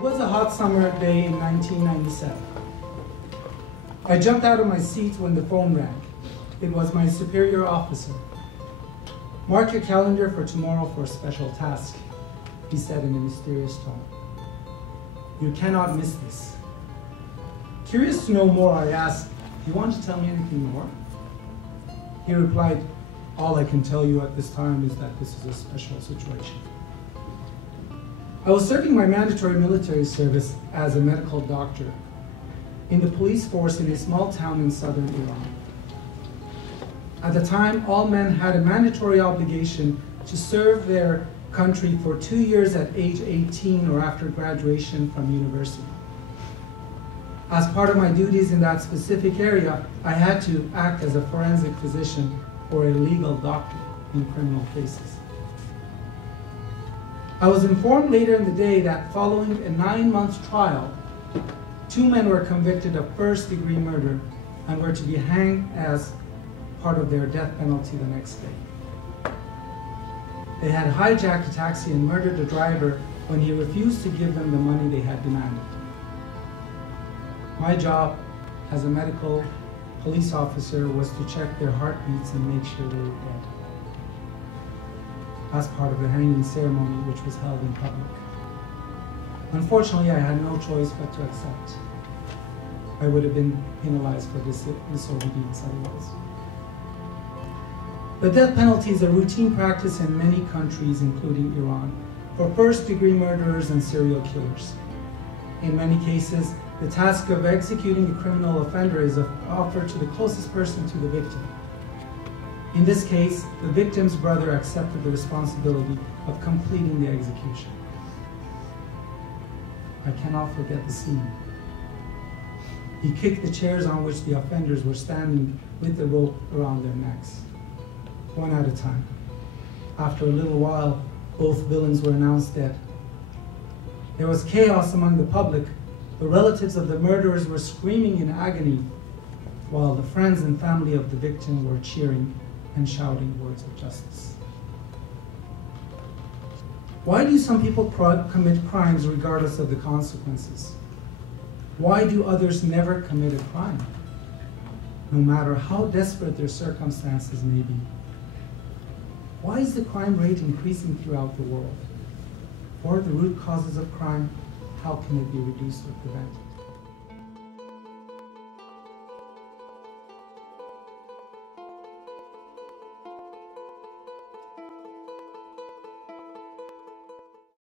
It was a hot summer day in 1997. I jumped out of my seat when the phone rang. It was my superior officer. "Mark your calendar for tomorrow for a special task," he said in a mysterious tone. "You cannot miss this." Curious to know more, I asked, "Do you want to tell me anything more?" He replied, "All I can tell you at this time is that this is a special situation." I was serving my mandatory military service as a medical doctor in the police force in a small town in southern Iran. At the time, all men had a mandatory obligation to serve their country for 2 years at age 18 or after graduation from university. As part of my duties in that specific area, I had to act as a forensic physician or a legal doctor in criminal cases. I was informed later in the day that following a 9-month trial, 2 men were convicted of first-degree murder and were to be hanged as part of their death penalty the next day. They had hijacked a taxi and murdered the driver when he refused to give them the money they had demanded. My job as a medical police officer was to check their heartbeats and make sure they were dead, as part of the hanging ceremony, which was held in public. Unfortunately, I had no choice but to accept. I would have been penalized for this disobedience otherwise. The death penalty is a routine practice in many countries, including Iran, for first-degree murderers and serial killers. In many cases, the task of executing the criminal offender is offered to the closest person to the victim. In this case, the victim's brother accepted the responsibility of completing the execution. I cannot forget the scene. He kicked the chairs on which the offenders were standing with the rope around their necks, one at a time. After a little while, both villains were announced dead. There was chaos among the public. The relatives of the murderers were screaming in agony, while the friends and family of the victim were cheering and shouting words of justice. Why do some people commit crimes regardless of the consequences? Why do others never commit a crime, no matter how desperate their circumstances may be? Why is the crime rate increasing throughout the world? What are the root causes of crime? How can it be reduced or prevented?